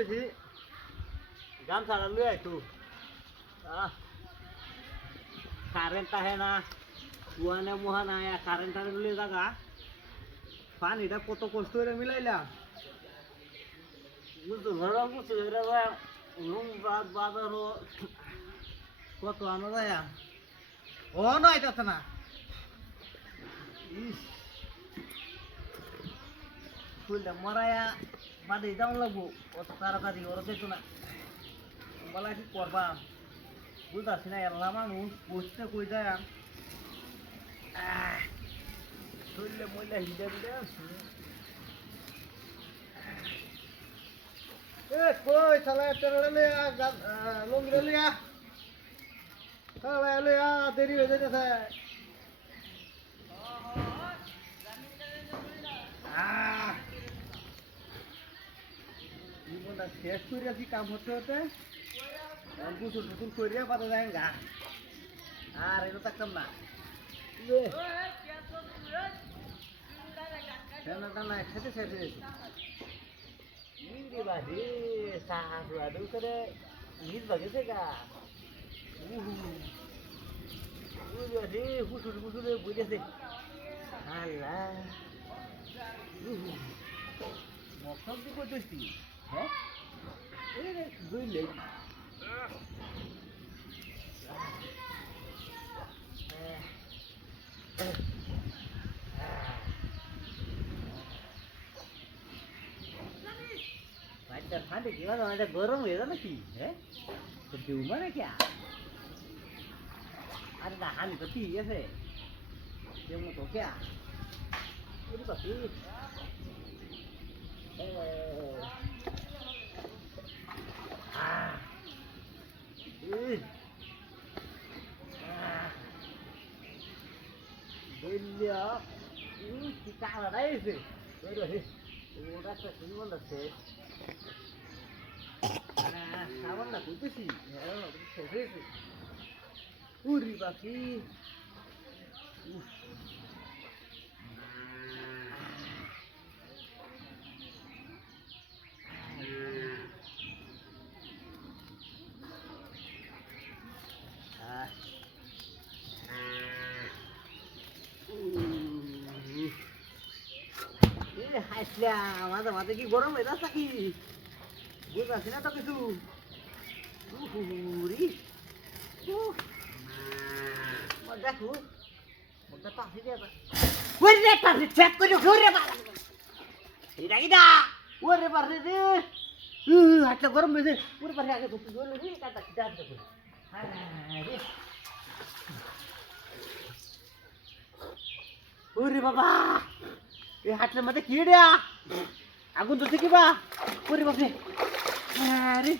কইছি গামছাটা লই আইতো কারেন্ট আহে না কুয়ানে মুহা নাই কারেন্ট আনে লই জায়গা পানিটা কত কষ্ট করে মিলাইলাম বুঝতো ঘরে বুঝছো রুম বাজারও কত আনা যায় ও নয় যাচ্ছে না ইস ফুলটা মরাইয়া বাদে যাও লাগবো অত তাড়াতাড়ি ওরা যেত না বলা কি করবা বুঝতেছি না এলা মানুষ বসতে কই যায় শরীরে ময়লা হিদে দিলে এ কই শালা তেরড়ে লিয়া লঙ্গিরে লিয়া শালা লিয়া দেরি হয়ে যাইতেছে জীবনটা শেষ করিয়া কি কাম হতে হতে গুসুল টুসুল করিয়া বাদা যায় গা আর এটা থাকতাম না খেতে শেষ হয়েছে বাড়ি সাহায্য আদৌ করে নিজ বাগেছে গা হুসুল হুসুলে বুঝেছে আল্লাহ মকসদ কি করতেছি হ্যাঁ বুঝলে ঠান্ডা কি মানে গরম হয়ে যাবে নাকি হ্যাঁ তো দেউ মানে কি আরে না হানি তো ঠিক আছে কেমন তো কে ওরে বাপি Belia, kita ada isi. Betul sih. Udah kesini mana sih? Nah, kawan nak itu sih. Ya, itu sih. Uri baki. মাঝে মাঝে কি গরম হয়ে যাচ্ছে কি বুঝতে না তো কিছু দেখো চেক করে ওরে পারে রে আচ্ছা গরম হয়েছে ওরে পারে আগে ওরে বাবা এই হাটের মধ্যে কি রে আগুন তো কিবা ওরে বাপরে আরে